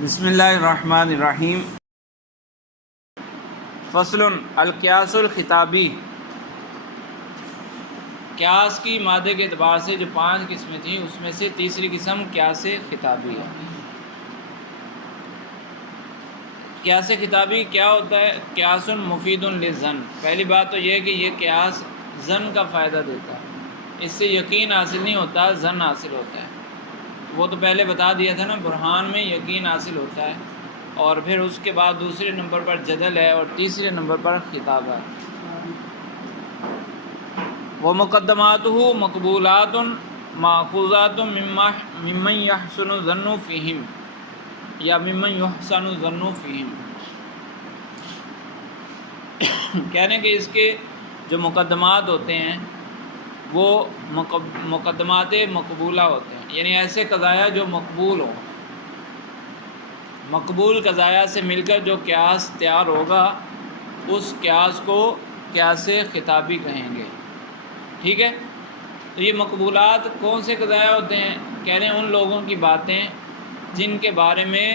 بسم اللہ الرحمن الرحیم۔ فصل القیاس الخطابی۔ قیاس کی مادے کے اعتبار سے جو 5 قسمیں تھیں اس میں سے تیسری قسم قیاس خطابی ہے۔ قیاس خطابی کیا ہوتا ہے؟ قیاس مفید للظن۔ پہلی بات تو یہ ہے کہ یہ قیاس ظن کا فائدہ دیتا ہے، اس سے یقین حاصل نہیں ہوتا، ظن حاصل ہوتا ہے۔ وہ تو پہلے بتا دیا تھا نا، برہان میں یقین حاصل ہوتا ہے، اور پھر اس کے بعد دوسرے نمبر پر جدل ہے، اور تیسرے نمبر پر خطاب ہے۔ وہ مقدماتہ مقبولات ماخوذات ممن یحسن الظن فیہم یا ممن یحسن الظن فیہم۔ کہنے کہ اس کے جو مقدمات ہوتے ہیں وہ مقدمات مقبولہ ہوتے ہیں، یعنی ایسے قضایا جو مقبول ہوں۔ مقبول قضایا سے مل کر جو قیاس تیار ہوگا اس قیاس کو قیاس خطابی کہیں گے، ٹھیک ہے؟ تو یہ مقبولات کون سے قضایا ہوتے ہیں؟ کہہ رہے ہیں ان لوگوں کی باتیں جن کے بارے میں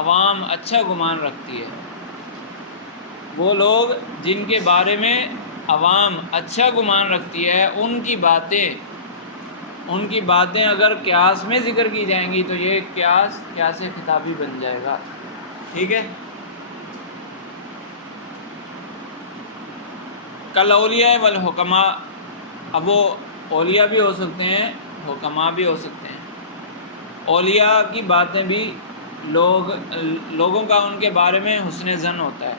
عوام اچھا گمان رکھتی ہے۔ وہ لوگ جن کے بارے میں عوام اچھا گمان رکھتی ہے، ان کی باتیں اگر قیاس میں ذکر کی جائیں گی تو یہ قیاس خطابی بن جائے گا، ٹھیک ہے؟ کل اولیاء والحکماء۔ اب وہ اولیاء بھی ہو سکتے ہیں، حکماء بھی ہو سکتے ہیں۔ اولیاء کی باتیں بھی لوگوں کا ان کے بارے میں حسن ظن ہوتا ہے،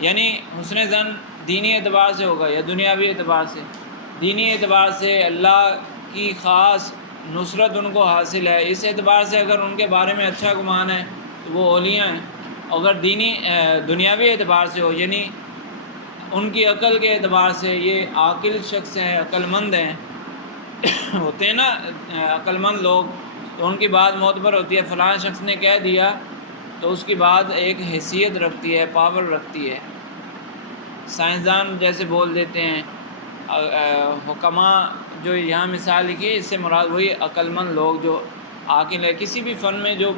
یعنی حسن ظن دینی اعتبار سے ہوگا یا دنیاوی اعتبار سے۔ دینی اعتبار سے اللہ کی خاص نصرت ان کو حاصل ہے، اس اعتبار سے اگر ان کے بارے میں اچھا گمان ہے تو وہ اولیاء ہیں۔ اگر دنیاوی اعتبار سے ہو، یعنی ان کی عقل کے اعتبار سے یہ عاقل شخص ہیں، عقل مند ہیں، ہوتے ہیں نا عقل مند لوگ، تو ان کی بات معتبر ہوتی ہے۔ فلاں شخص نے کہہ دیا تو اس کی بات ایک حیثیت رکھتی ہے، پاور رکھتی ہے۔ سائنسدان جیسے بول دیتے ہیں۔ حکماء جو یہاں مثال لکھی ہے اس سے مراد وہی عقل مند لوگ جو عاقل ہے، کسی بھی فن میں جو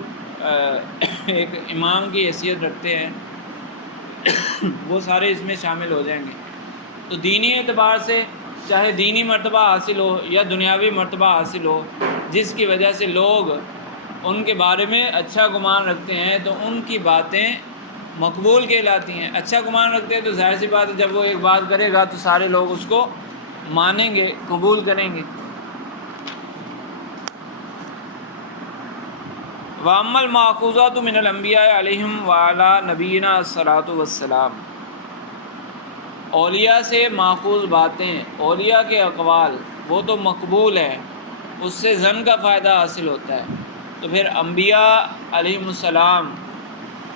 ایک امام کی حیثیت رکھتے ہیں وہ سارے اس میں شامل ہو جائیں گے۔ تو دینی اعتبار سے چاہے دینی مرتبہ حاصل ہو یا دنیاوی مرتبہ حاصل ہو، جس کی وجہ سے لوگ ان کے بارے میں اچھا گمان رکھتے ہیں تو ان کی باتیں مقبول کہلاتی ہیں۔ اچھا گمان رکھتے ہیں تو ظاہر سی بات ہے جب وہ ایک بات کرے گا تو سارے لوگ اس کو مانیں گے، قبول کریں گے۔ وَأَمَّا الْمَأْخُوذَاتُ مِنَ الْأَنْبِيَاءِ عَلَيْهِمْ وَعَلَى نَبِيِّنَا الصَّلَاةُ وَالسَّلَامُ۔ اولیاء سے ماخوذ باتیں، اولیاء کے اقوال وہ تو مقبول ہے، اس سے ظن کا فائدہ حاصل ہوتا ہے۔ تو پھر انبیاء علیہم السلام،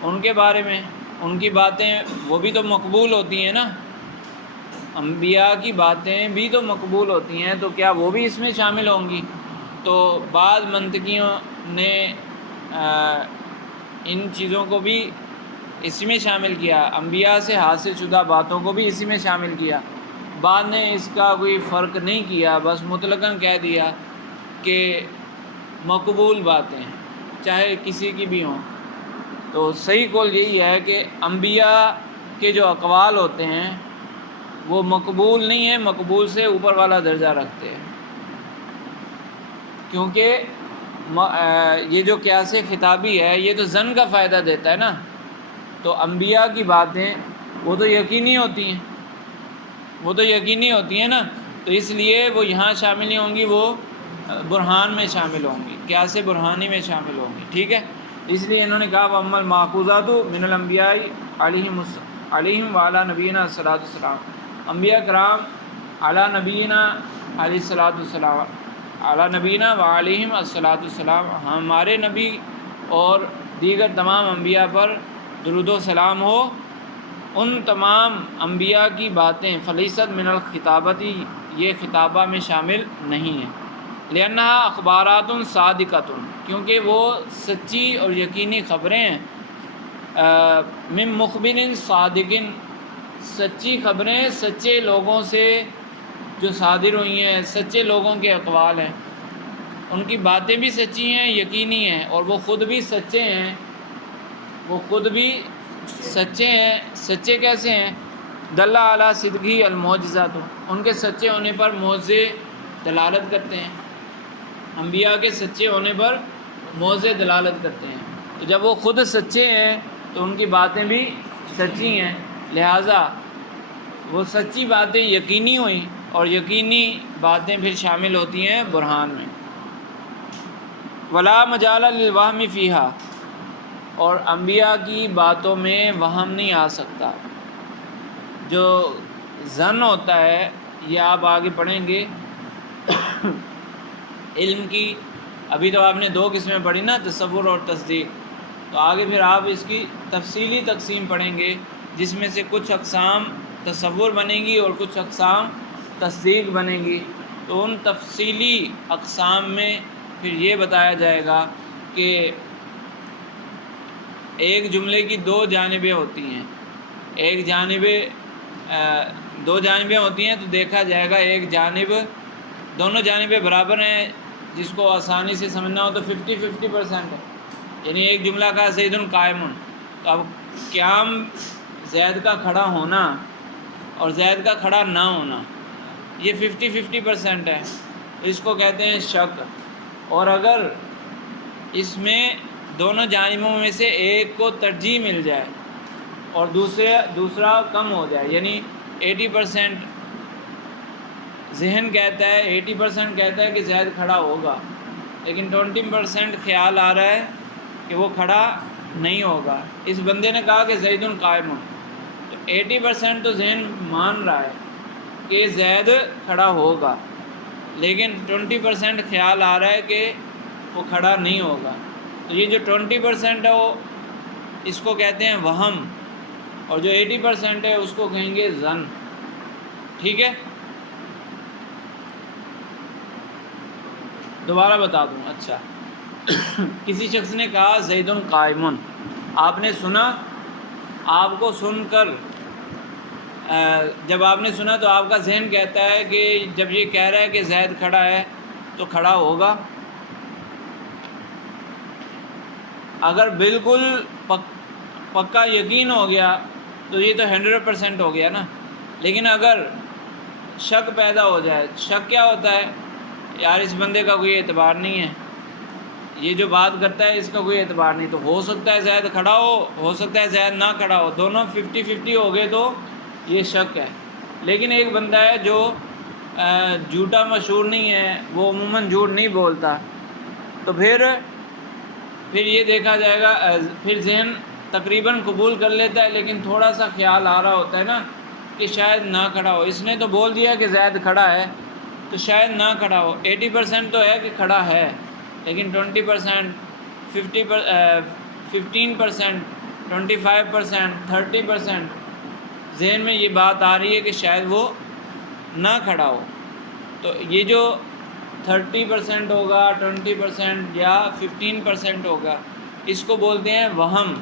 ان کے بارے میں ان کی باتیں وہ بھی تو مقبول ہوتی ہیں نا، انبیاء کی باتیں بھی تو مقبول ہوتی ہیں، تو کیا وہ بھی اس میں شامل ہوں گی؟ تو بعض منطقیوں نے ان چیزوں کو بھی اسی میں شامل کیا، انبیاء سے حاصل شدہ باتوں کو بھی اسی میں شامل کیا۔ بعض نے اس کا کوئی فرق نہیں کیا، بس مطلقاً کہہ دیا کہ مقبول باتیں چاہے کسی کی بھی ہوں۔ تو صحیح قول یہی ہے کہ انبیاء کے جو اقوال ہوتے ہیں وہ مقبول نہیں ہیں، مقبول سے اوپر والا درجہ رکھتے ہیں، کیونکہ یہ جو قیاس خطابی ہے یہ تو ظن کا فائدہ دیتا ہے نا، تو انبیاء کی باتیں وہ تو یقینی ہوتی ہیں، نا، تو اس لیے وہ یہاں شامل نہیں ہوں گی، وہ برہان میں شامل ہوں گی، قیاس برہانی میں شامل ہوں گی، ٹھیک ہے؟ اس لیے انہوں نے کہا وَأَمَّا الْمَأْخُوذَاتُ مِنَ الْأَنْبِيَاءِ عَلَيْهِمْ وَعَلَى نَبِيِّنَا الصَّلَاةُ وَالسَّلَامُ۔ انبیاء کرام علی نبینا علیہ الصلاۃ والسلام، علی نبینا وعلیہم الصلاۃ والسلام، ہمارے نبی اور دیگر تمام انبیاء پر درود و سلام ہو، ان تمام انبیاء کی باتیں فلیست من الخطابتی، یہ خطابہ میں شامل نہیں ہیں، لأنہا اخبارات صادقۃ، کیونکہ وہ سچی اور یقینی خبریں ہیں، من مخبر صادق، سچی خبریں سچے لوگوں سے جو صادر ہوئی ہیں، سچے لوگوں کے اقوال ہیں، ان کی باتیں بھی سچی ہیں، یقینی ہیں، اور وہ خود بھی سچے ہیں، وہ خود بھی سچے ہیں. سچے کیسے ہیں؟ دل علی صدقی المعجزات، ان کے سچے ہونے پر معجزے دلالت کرتے ہیں. انبیاء کے سچے ہونے پر معجزے دلالت کرتے ہیں. تو جب وہ خود سچے ہیں تو ان کی باتیں بھی سچی ہیں، لہٰذا وہ سچی باتیں یقینی ہوئیں، اور یقینی باتیں پھر شامل ہوتی ہیں برہان میں. ولا مجال للوہم فیہا، اور انبیاء کی باتوں میں وہم نہیں آ سکتا. جو ظن ہوتا ہے، یہ آپ آگے پڑھیں گے علم کی. ابھی تو آپ نے 2 قسمیں پڑھی نا، تصور اور تصدیق. تو آگے پھر آپ اس کی تفصیلی تقسیم پڑھیں گے، جس میں سے کچھ اقسام تصور بنیں گی اور کچھ اقسام تصدیق بنیں گی. تو ان تفصیلی اقسام میں پھر یہ بتایا جائے گا کہ ایک جملے کی 2 جانبیں ہوتی ہیں. ایک جانب 2 جانبیں ہوتی ہیں، تو دیکھا جائے گا ایک جانب، دونوں جانبیں برابر ہیں. جس کو آسانی سے سمجھنا ہو تو 50-50% ہے. یعنی ایک جملہ کا زید قائم، تو اب قیام زید کا کھڑا ہونا اور زید کا کھڑا نہ ہونا، یہ 50-50% ہے. اس کو کہتے ہیں شک. اور اگر اس میں دونوں جانبوں میں سے ایک کو ترجیح مل جائے اور دوسرا کم ہو جائے، یعنی 80% ذہن کہتا ہے، 80% کہتا ہے کہ زید کھڑا ہوگا، لیکن 20% خیال آ رہا ہے کہ وہ کھڑا نہیں ہوگا. اس بندے نے کہا کہ زید قائم، تو 80% تو ذہن مان رہا ہے کہ زید کھڑا ہوگا، لیکن 20% خیال آ رہا ہے کہ وہ کھڑا نہیں ہوگا. تو یہ جو 20% ہے وہ اس کو کہتے ہیں وہم، اور جو 80% ہے اس کو کہیں گے ظن. ٹھیک ہے، دوبارہ بتا دوں. اچھا، کسی شخص نے کہا زید قائم، آپ نے سنا، آپ کو سن کر جب آپ نے سنا تو آپ کا ذہن کہتا ہے کہ جب یہ کہہ رہا ہے کہ زید کھڑا ہے تو کھڑا ہوگا. اگر بالکل پکا یقین ہو گیا تو یہ تو 100% ہو گیا نا. لیکن اگر شک پیدا ہو جائے، شک کیا ہوتا ہے؟ یار اس بندے کا کوئی اعتبار نہیں ہے، یہ جو بات کرتا ہے اس کا کوئی اعتبار نہیں. تو ہو سکتا ہے زید کھڑا ہو سکتا ہے زید نہ کھڑا ہو، دونوں 50-50 ہو گئے تو یہ شک ہے. لیکن ایک بندہ ہے جو جھوٹا مشہور نہیں ہے، وہ عموماً جھوٹ نہیں بولتا، تو پھر یہ دیکھا جائے گا، پھر ذہن تقریباً قبول کر لیتا ہے، لیکن تھوڑا سا خیال آ رہا ہوتا ہے نا کہ شاید نہ کھڑا ہو. اس نے تو بول دیا کہ زید کھڑا ہے، تو شاید نہ کھڑا ہو. 80% تو ہے کہ کھڑا ہے، لیکن 20%، 15%، 25%، 30% ذہن میں یہ بات آ رہی ہے کہ شاید وہ نہ کھڑا ہو. تو یہ جو 30% ہوگا، 20% یا 15% ہوگا، اس کو بولتے ہیں وہم.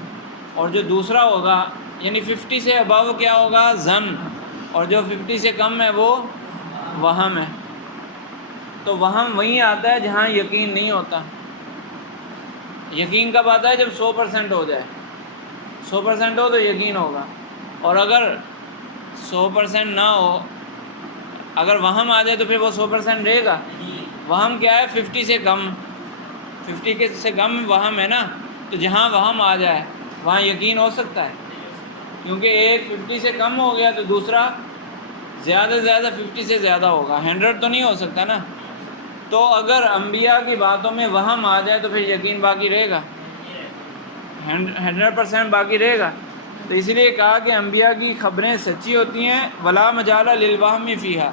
اور جو دوسرا ہوگا یعنی 50 سے ابو کیا ہوگا؟ ظن. اور جو 50 سے کم ہے وہ وہم ہے. تو وہم وہیں آتا ہے جہاں یقین نہیں ہوتا. یقین کب آتا ہے؟ جب 100% ہو جائے. 100% ہو تو یقین ہوگا. اور اگر 100% نہ ہو، اگر وہم آ جائے تو پھر وہ 100% رہے گا. وہم کیا ہے؟ 50 سے کم. 50 سے کم وہم ہے نا. تو جہاں وہم آ جائے وہاں یقین ہو سکتا ہے، کیونکہ ایک 50 سے کم ہو گیا تو دوسرا زیادہ سے زیادہ 50 سے زیادہ ہوگا، 100 تو نہیں ہو سکتا نا. تو اگر انبیاء کی باتوں میں وہم آ جائے تو پھر یقین باقی رہے گا، 100% باقی رہے گا. تو اس لیے کہا کہ انبیاء کی خبریں سچی ہوتی ہیں. ولا مجال للوہم فیہا،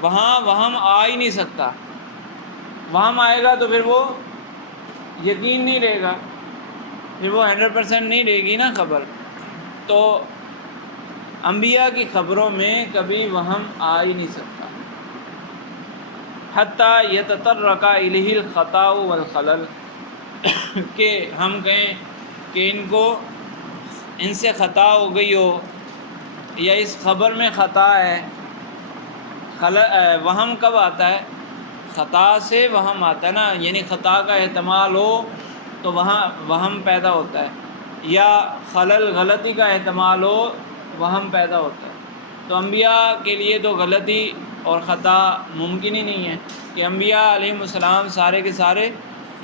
وہاں وہم آ ہی نہیں سکتا. وہم آئے گا تو پھر وہ یقین نہیں رہے گا، پھر وہ 100% نہیں رہے گی نا خبر. تو انبیاء کی خبروں میں کبھی وہم آ ہی نہیں سکتا. حتیٰ یتطرق الیہ الخطأ والخلل، کہ ہم کہیں کہ ان سے خطا ہو گئی ہو، یا اس خبر میں خطا ہے. وہم کب آتا ہے؟ خطا سے وہم آتا ہے نا، یعنی خطا کا احتمال ہو تو وہاں وہم پیدا ہوتا ہے. یا خلل غلطی کا احتمال ہو، وہم پیدا ہوتا ہے۔ تو انبیاء کے لیے تو غلطی اور خطا ممکن ہی نہیں ہے کہ انبیاء علیہم السلام سارے کے سارے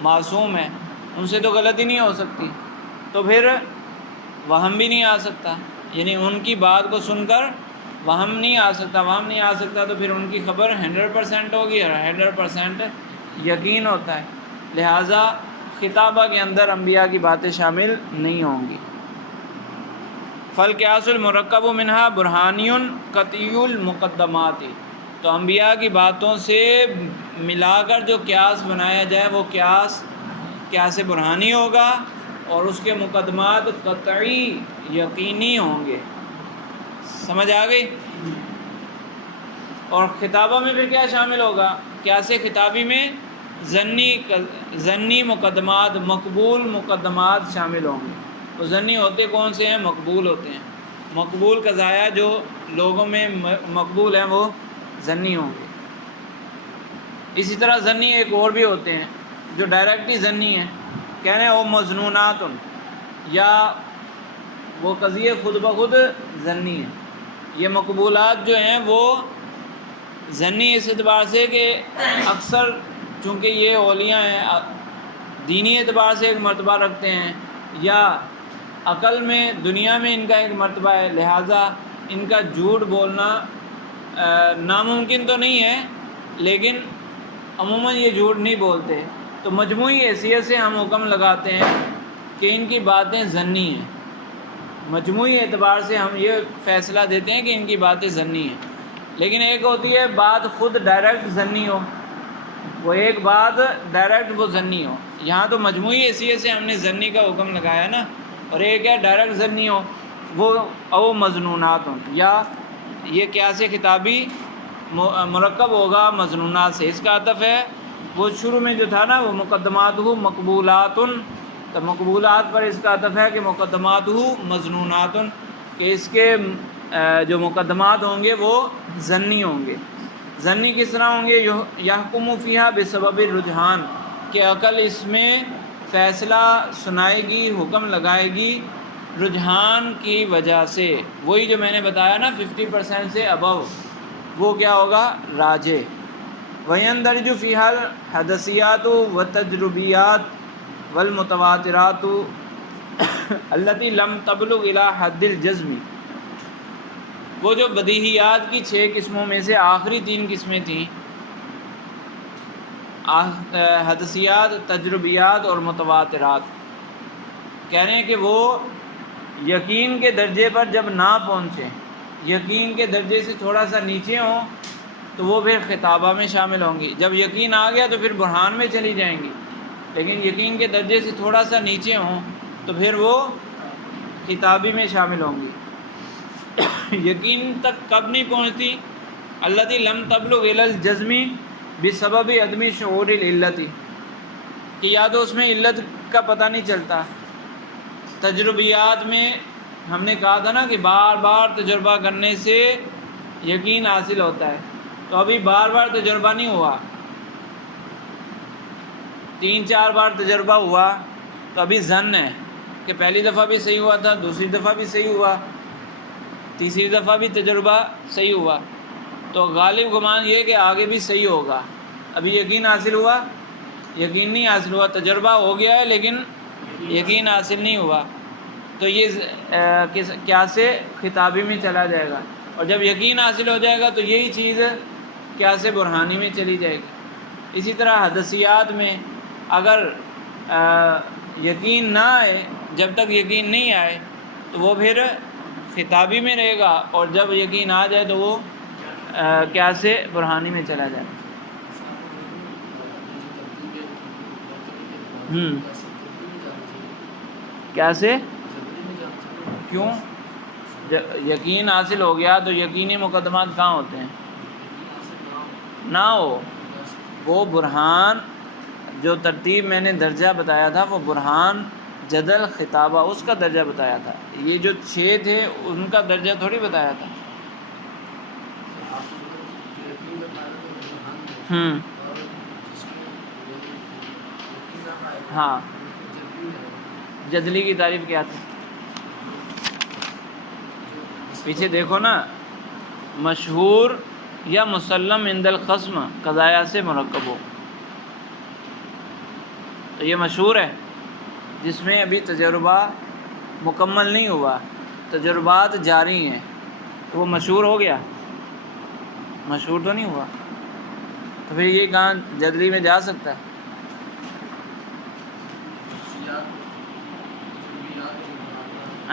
معصوم ہیں، ان سے تو غلطی نہیں ہو سکتی، تو پھر وہم بھی نہیں آ سکتا، یعنی ان کی بات کو سن کر وہم نہیں آ سکتا تو پھر ان کی خبر 100% ہوگی اور 100% یقین ہوتا ہے، لہٰذا خطابہ کے اندر انبیاء کی باتیں شامل نہیں ہوں گی۔ فالقیاس المرکب منہا برہانی قطعی المقدمات، تو انبیاء کی باتوں سے ملا کر جو قیاس بنایا جائے وہ قیاس برہانی ہوگا اور اس کے مقدمات قطعی یقینی ہوں گے۔ سمجھ آ گئی؟ اور خطابہ میں پھر کیا شامل ہوگا؟ قیاس خطابی میں ظنی مقدمات، مقبول مقدمات شامل ہوں گے۔ تو ظنی ہوتے کون سے ہیں؟ مقبول ہوتے ہیں، مقبول قضایا جو لوگوں میں مقبول ہیں وہ ظنی ہوں گے۔ اسی طرح ظنی ایک اور بھی ہوتے ہیں جو ڈائریکٹ ہی ظنی ہیں، کہنے وہ مظنونات، یا وہ قضیے خود بخود ظنی ہیں۔ یہ مقبولات جو ہیں وہ ظنی اس اعتبار سے کہ اکثر چونکہ یہ اولیاء ہیں، دینی اعتبار سے ایک مرتبہ رکھتے ہیں یا عقل میں دنیا میں ان کا ایک مرتبہ ہے، لہٰذا ان کا جھوٹ بولنا ناممکن تو نہیں ہے، لیکن عموماً یہ جھوٹ نہیں بولتے، تو مجموعی حیثیت سے ہم حکم لگاتے ہیں کہ ان کی باتیں ظنی ہیں، مجموعی اعتبار سے ہم یہ فیصلہ دیتے ہیں کہ ان کی باتیں ظنی ہیں۔ لیکن ایک ہوتی ہے بات خود ڈائریکٹ ظنی ہو، وہ ایک بات ڈائریکٹ وہ ظنی ہو، یہاں تو مجموعی حیثیت سے ہم نے ظنی کا حکم لگایا نا، اور ایک ہے ڈائریکٹ ظنی ہو، وہ او مظنونات ہوں، یا یہ قیاس خطابی مرکب ہوگا مظنونات سے، اس کا عطف ہے وہ شروع میں جو تھا نا وہ مقدمات ہو مقبولات، تو مقبولات پر اس کا عطف ہے کہ مقدمات ہو مظنونات، کہ اس کے جو مقدمات ہوں گے وہ ظنی ہوں گے۔ ظنی کس طرح ہوں گے؟ یحکم فیہا بسبب الرجحان، کہ عقل اس میں فیصلہ سنائے گی، حکم لگائے گی رجحان کی وجہ سے، وہی جو میں نے بتایا نا 50% سے ابو، وہ کیا ہوگا؟ راجح۔ وَيَنْدَرِجُ فِيهَا الْحَدَثِيَّاتُ وَالتَّجْرُبِيَّاتُ وَالْمُتَوَاتِرَاتُ الَّتِي لَمْ تَبْلُغْ إِلَى حَدِّ الْجَزْمِ، وہ جو بدیہیات کی 6 قسموں میں سے آخری 3 قسمیں تھیں، حدثیات، تجربیات اور متواترات، کہہ رہے ہیں کہ وہ یقین کے درجے پر جب نہ پہنچے، یقین کے درجے سے تھوڑا سا نیچے ہوں تو وہ پھر خطابہ میں شامل ہوں گی، جب یقین آ گیا تو پھر برہان میں چلی جائیں گی، لیکن یقین کے درجے سے تھوڑا سا نیچے ہوں تو پھر وہ خطابی میں شامل ہوں گی۔ یقین تک کب نہیں پہنچتی؟ التی لم تبلغ الی الجزم بسبب عدم شعور العلت، کہ یا تو اس میں علت کا پتہ نہیں چلتا۔ تجربیات میں ہم نے کہا تھا نا کہ بار بار تجربہ کرنے سے یقین حاصل ہوتا ہے، تو ابھی بار بار تجربہ نہیں ہوا، 3-4 بار تجربہ ہوا تو ابھی ظن ہے کہ پہلی دفعہ بھی صحیح ہوا تھا، دوسری دفعہ بھی صحیح ہوا، تیسری دفعہ بھی تجربہ صحیح ہوا، تو غالب گمان یہ کہ آگے بھی صحیح ہوگا۔ ابھی یقین حاصل ہوا؟ یقین نہیں حاصل ہوا، تجربہ ہو گیا ہے لیکن یقین حاصل نہیں ہوا، تو یہ قیاس خطابی میں چلا جائے گا، اور جب یقین حاصل ہو جائے گا تو یہی چیز قیاس برہانی میں چلی جائے گی۔ اسی طرح حدثیات میں اگر یقین نہ آئے، جب تک یقین نہیں آئے تو وہ پھر خطابی میں رہے گا، اور جب یقین آ جائے تو وہ قیاس برہانی میں چلا جائے گا۔ کیسے؟ کیوں؟ یقین حاصل ہو گیا تو یقینی مقدمات کہاں ہوتے ہیں؟ نہ ہو، وہ برہان جو ترتیب میں نے درجہ بتایا تھا وہ برہان جدل خطابہ اس کا درجہ بتایا تھا، یہ جو 6 تھے ان کا درجہ تھوڑی بتایا تھا۔ ہاں جدلی کی تعریف کیا تھی؟ پیچھے دیکھو نا، مشہور یا مسلم عند الخصم قضایا سے مرکب ہو، تو یہ مشہور ہے جس میں ابھی تجربہ مکمل نہیں ہوا، تجربات جاری ہیں، تو وہ مشہور ہو گیا؟ مشہور تو نہیں ہوا، تو پھر یہ کہاں جدلی میں جا سکتا ہے؟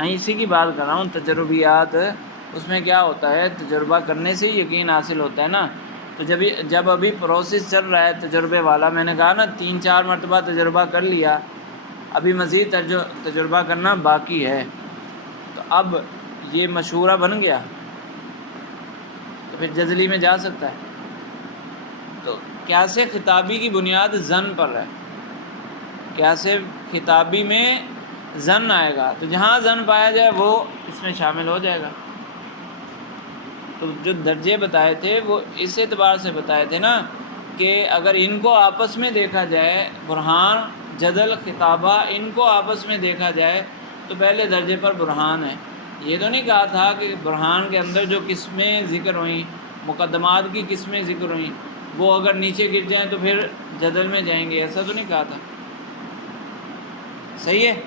اسی کی بات کر رہا ہوں، تجربیات، اس میں کیا ہوتا ہے، تجربہ کرنے سے ہی یقین حاصل ہوتا ہے نا۔ تو جب ابھی پروسیس چل رہا ہے تجربے والا، میں نے کہا نا 3-4 مرتبہ تجربہ کر لیا، ابھی مزید تجربہ کرنا باقی ہے، تو اب یہ مشہورہ بن گیا تو پھر جزلی میں جا سکتا ہے۔ تو قیاس خطابی کی بنیاد ظن پر ہے، قیاس خطابی میں ظن آئے گا، تو جہاں ظن پایا جائے وہ اس میں شامل ہو جائے گا۔ تو جو درجے بتائے تھے وہ اس اعتبار سے بتائے تھے نا کہ اگر ان کو آپس میں دیکھا جائے، برہان، جدل، خطابہ، ان کو آپس میں دیکھا جائے تو پہلے درجے پر برہان ہے۔ یہ تو نہیں کہا تھا کہ برہان کے اندر جو قسمیں ذکر ہوئیں، مقدمات کی قسمیں ذکر ہوئیں، وہ اگر نیچے گر جائیں تو پھر جدل میں جائیں گے، ایسا تو نہیں کہا تھا۔ صحیح ہے؟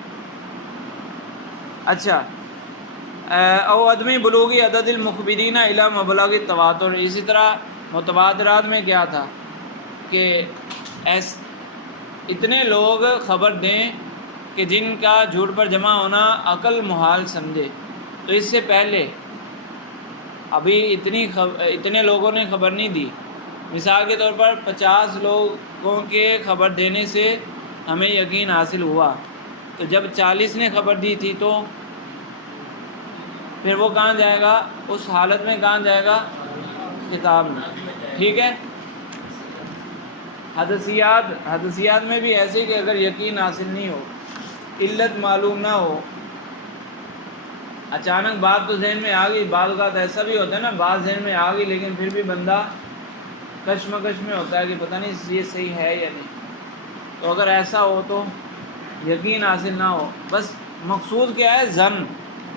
اچھا، او عدمی بلوغی عدد المخبرین الی مبلغ التواتر، اسی طرح متواترات میں کیا تھا کہ اتنے لوگ خبر دیں کہ جن کا جھوٹ پر جمع ہونا عقل محال سمجھے، تو اس سے پہلے ابھی اتنے لوگوں نے خبر نہیں دی۔ مثال کے طور پر 50 لوگوں کے خبر دینے سے ہمیں یقین حاصل ہوا، تو جب 40 نے خبر دی تھی تو پھر وہ کہاں جائے گا؟ اس حالت میں کہاں جائے گا؟ خطاب میں، ٹھیک ہے؟ حدثیات میں بھی ایسے کہ اگر یقین حاصل نہیں ہو، علت معلوم نہ ہو، اچانک بات تو ذہن میں آ گئی، بعض اوقات ایسا بھی ہوتا ہے نا، بات ذہن میں آ گئی لیکن پھر بھی بندہ کشمکش میں ہوتا ہے کہ پتہ نہیں یہ صحیح ہے یا نہیں، تو اگر ایسا ہو تو یقین حاصل نہ ہو، بس مقصود کیا ہے؟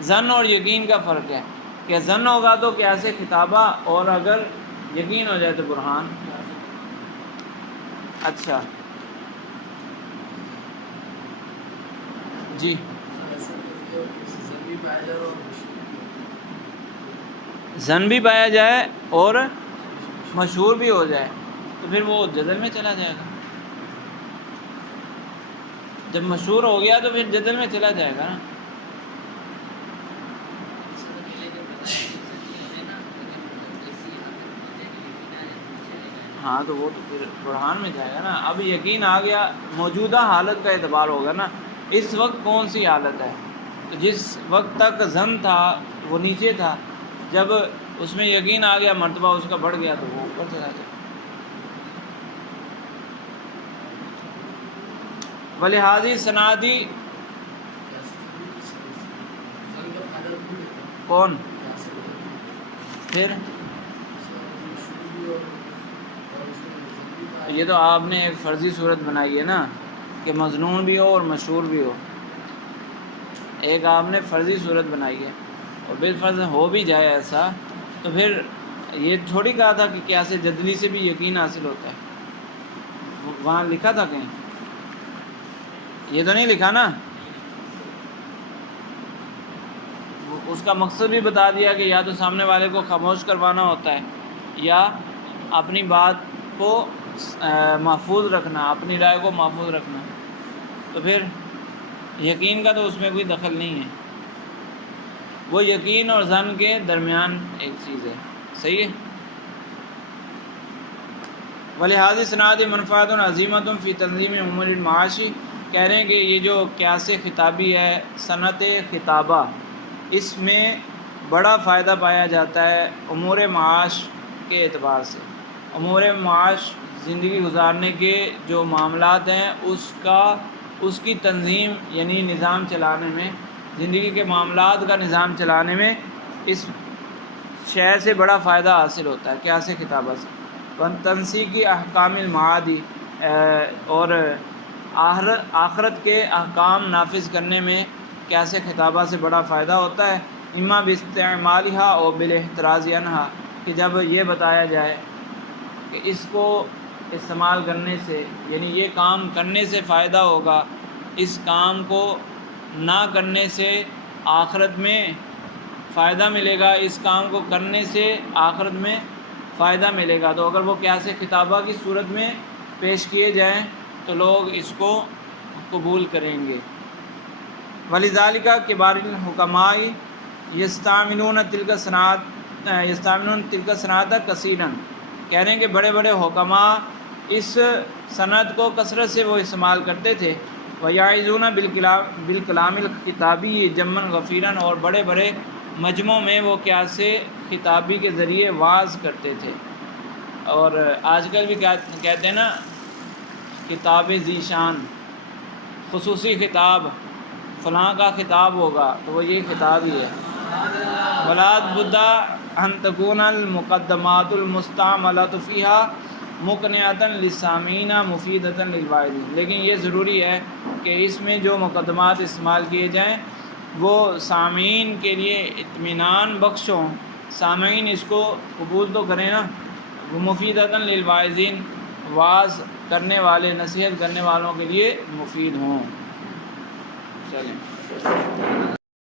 ظن اور یقین کا فرق ہے کہ ظن ہوگا تو قیاس خطابہ، اور اگر یقین ہو جائے تو برہان۔ اچھا جی، ظن بھی پایا جائے اور مشہور بھی ہو جائے تو پھر وہ جدل میں چلا جائے گا۔ جب مشہور ہو گیا تو پھر جدل میں چلا جائے گا نا۔ ہاں تو وہ تو پھر برہان میں جائے گا نا۔ اب یقین آ گیا، موجودہ حالت کا اعتبار ہوگا نا، اس وقت کون سی حالت ہے، تو جس وقت تک ظن تھا وہ نیچے تھا، جب اس میں یقین آ گیا، مرتبہ اس کا بڑھ گیا تو وہ اوپر چلا جائے۔ ولہذا سنادی کون پھر یہ تو آپ نے ایک فرضی صورت بنائی ہے نا کہ مظنون بھی ہو اور مشہور بھی ہو، ایک آپ نے فرضی صورت بنائی ہے، اور بالفرض ہو بھی جائے ایسا تو پھر یہ تھوڑی کہا تھا کہ قیاس جدلی سے بھی یقین حاصل ہوتا ہے، وہاں لکھا تھا کہیں؟ یہ تو نہیں لکھا نا۔ اس کا مقصد بھی بتا دیا کہ یا تو سامنے والے کو خاموش کروانا ہوتا ہے یا اپنی بات کو محفوظ رکھنا، اپنی رائے کو محفوظ رکھنا، تو پھر یقین کا تو اس میں کوئی دخل نہیں ہے، وہ یقین اور ظن کے درمیان ایک چیز ہے۔ صحیح ہے؟ ولہذا اسناد منفعت عظیمۃ فی تنظیم امور المعاشی، کہہ رہے ہیں کہ یہ جو قیاس خطابی ہے، صنعت خطابہ، اس میں بڑا فائدہ پایا جاتا ہے امور معاش کے اعتبار سے۔ امور معاش، زندگی گزارنے کے جو معاملات ہیں اس کی تنظیم، یعنی نظام چلانے میں، زندگی کے معاملات کا نظام چلانے میں اس شے سے بڑا فائدہ حاصل ہوتا ہے قیاس خطابہ سے۔ تنسیقی احکام المعادی، اور آخرت کے احکام نافذ کرنے میں قیاس خطابہ سے بڑا فائدہ ہوتا ہے، اما باستعمالها اور بالاحتراز عنہا، کہ جب یہ بتایا جائے کہ اس کو استعمال کرنے سے، یعنی یہ کام کرنے سے فائدہ ہوگا، اس کام کو نہ کرنے سے آخرت میں فائدہ ملے گا، اس کام کو کرنے سے آخرت میں فائدہ ملے گا، تو اگر وہ قیاس خطابہ کی صورت میں پیش کیے جائیں تو لوگ اس کو قبول کریں گے۔ وَلِذَالِكَ كِبَارُ الْحُكَمَاءِ يَسْتَعْمِلُونَ تِلْكَ الصَّنْعَةَ كَثِيرًا، کہہ رہے ہیں کہ بڑے بڑے حکماء اس صنعت کو کثرت سے وہ استعمال کرتے تھے۔ وَيَعِظُونَ بِالْكَلَامِ الْخِطَابِيِّ جَمًّا غَفِيرًا، اور بڑے بڑے مجمعوں میں وہ قیاس خطابی کے ذریعے واعظ کرتے تھے۔ اور آج کل بھی کہتے ہیں نا کتاب ذیشان، خصوصی خطاب، فلاں کا خطاب ہوگا تو وہ یہ خطاب ہی ہے۔ وَلَا بُدَّ أَن تَكُونَ الْمُقَدَّمَاتُ الْمُسْتَعْمَلَةُ فِيهَا مُقْنِعَةً لِلسَّامِعِينَ مُفِيدَةً لِلْوَاعِظِينَ، لیکن یہ ضروری ہے کہ اس میں جو مقدمات استعمال کیے جائیں وہ سامعین کے لیے اطمینان بخش ہوں، سامعین اس کو قبول تو کریں نا، وہ مفیدۃ للواعظین، واعظ کرنے والے، نصیحت کرنے والوں کے لیے مفید ہوں۔ چلیں۔